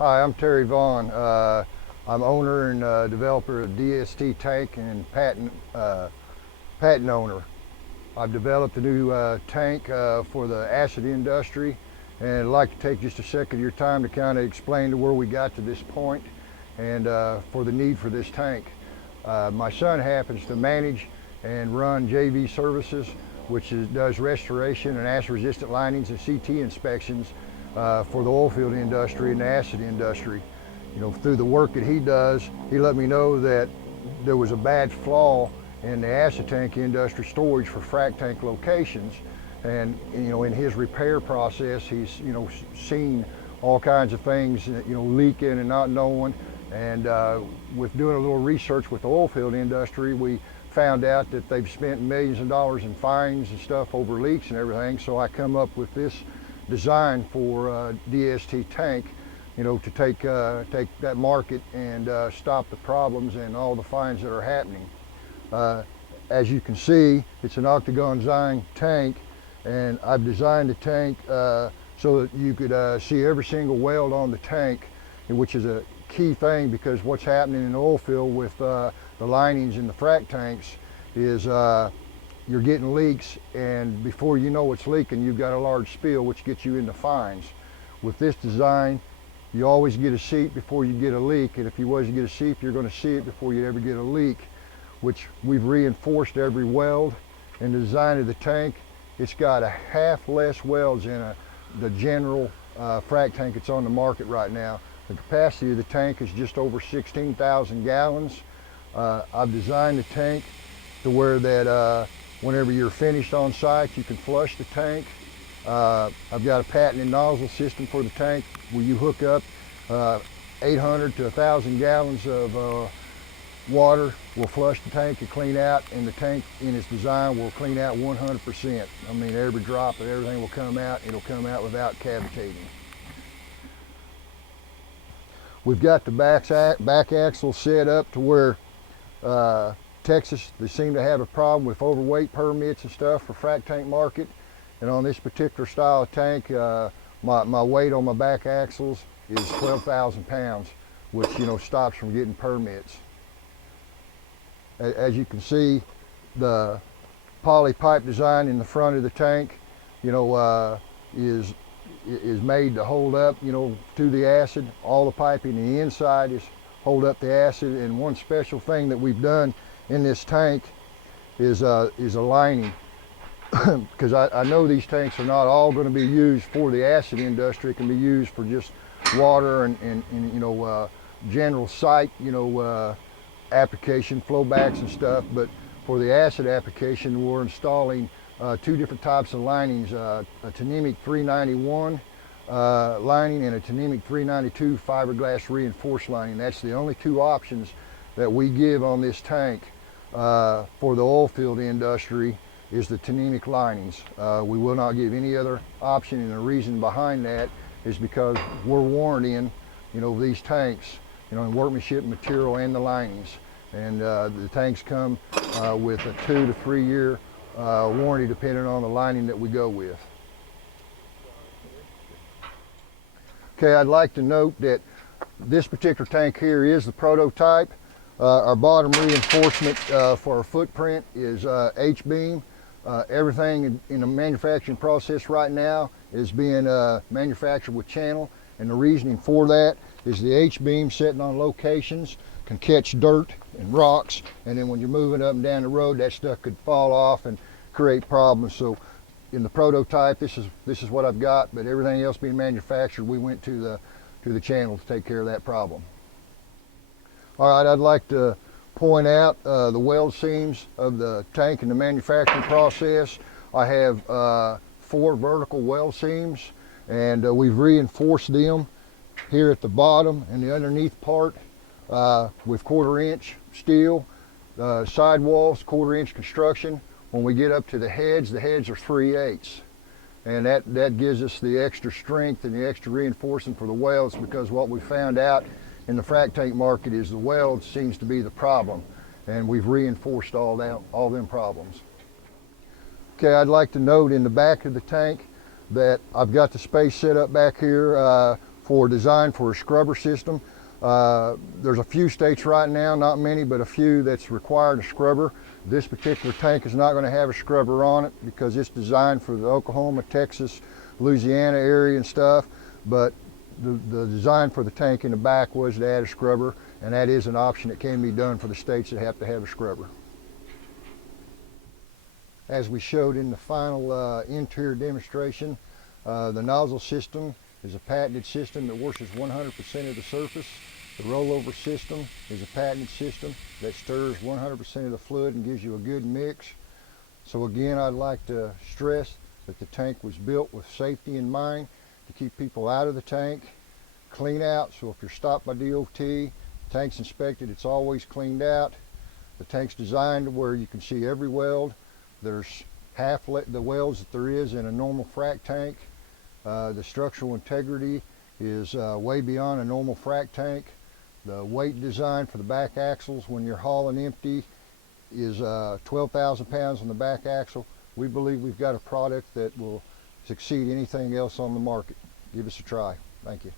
Hi, I'm Terry Vaughn. I'm owner and developer of D.A.S.T tank and patent owner. I've developed a new tank for the acid industry, and I'd like to take just a second of your time to kind of explain to where we got to this point and for the need for this tank. My son happens to manage and run JV Services, which does restoration and acid-resistant linings and CT inspections for the oil field industry and the acid industry. You know, through the work that he does, he let me know that there was a bad flaw in the acid tank industry storage for frac tank locations. And, you know, in his repair process, he's, you know, seen all kinds of things, you know, leaking and not knowing. And with doing a little research with the oil field industry, we found out that they've spent millions of dollars in fines and stuff over leaks and everything. So I come up with this design for D.A.S.T tank, you know, to take that market and stop the problems and all the fines that are happening. As you can see, it's an octagon design tank, and I've designed the tank so that you could see every single weld on the tank, which is a key thing, because what's happening in the oil field with the linings in the frac tanks is you're getting leaks, and before you know it's leaking, you've got a large spill, which gets you into fines. With this design, you always get a seep before you get a leak, and if you was to get a seep, you're going to see it before you ever get a leak, which we've reinforced every weld in the design of the tank. It's got a half less welds in the general frac tank that's on the market right now. The capacity of the tank is just over 16,000 gallons. I've designed the tank to where that whenever you're finished on site, you can flush the tank. I've got a patented nozzle system for the tank where you hook up 800 to 1,000 gallons of water will flush the tank and clean out, and the tank in its design will clean out 100%. I mean, every drop of everything will come out. It'll come out without cavitating. We've got the back axle set up to where Texas, they seem to have a problem with overweight permits and stuff for frac tank market. And on this particular style of tank, my weight on my back axles is 12,000 pounds, which, you know, stops from getting permits. As you can see, the poly pipe design in the front of the tank, you know, is made to hold up, you know, to the acid. All the piping in the inside is hold up the acid. And one special thing that we've done in this tank is a lining, because I know these tanks are not all going to be used for the acid industry. It can be used for just water and you know, general site, you know, application, flowbacks and stuff. But for the acid application, we're installing two different types of linings, a Tennemic 391 lining and a Tennemic 392 fiberglass reinforced lining. That's the only two options that we give on this tank for the oil field industry, is the Tennemic linings. We will not give any other option, and the reason behind that is because we're warranting, you know, these tanks, you know, in workmanship, material, and the linings. And the tanks come with a 2 to 3 year warranty depending on the lining that we go with. Okay, I'd like to note that this particular tank here is the prototype. Our bottom reinforcement for our footprint is H-beam. Everything in the manufacturing process right now is being manufactured with channel, and the reasoning for that is the H-beam sitting on locations can catch dirt and rocks, and then when you're moving up and down the road, that stuff could fall off and create problems. So in the prototype, this is what I've got, but everything else being manufactured, we went to the channel to take care of that problem. All right, I'd like to point out the weld seams of the tank in the manufacturing process. I have 4 vertical weld seams, and we've reinforced them here at the bottom and the underneath part with 1/4 inch steel. Sidewalls, 1/4 inch construction. When we get up to the heads are 3/8. And that gives us the extra strength and the extra reinforcing for the welds, because what we found out in the frac tank market is the weld seems to be the problem, and we've reinforced all them problems. Okay, I'd like to note in the back of the tank that I've got the space set up back here designed for a scrubber system. There's a few states right now, not many, but a few that's required a scrubber. This particular tank is not going to have a scrubber on it because it's designed for the Oklahoma, Texas, Louisiana area and stuff, but the design for the tank in the back was to add a scrubber, and that is an option that can be done for the states that have to have a scrubber. As we showed in the final interior demonstration, the nozzle system is a patented system that washes 100% of the surface. The rollover system is a patented system that stirs 100% of the fluid and gives you a good mix. So again, I'd like to stress that the tank was built with safety in mind to keep people out of the tank, clean out. So if you're stopped by DOT, tank's inspected, it's always cleaned out. The tank's designed to where you can see every weld. There's half the welds that there is in a normal frac tank. The structural integrity is way beyond a normal frac tank. The weight design for the back axles when you're hauling empty is 12,000 pounds on the back axle. We believe we've got a product that will succeed anything else on the market. Give us a try. Thank you.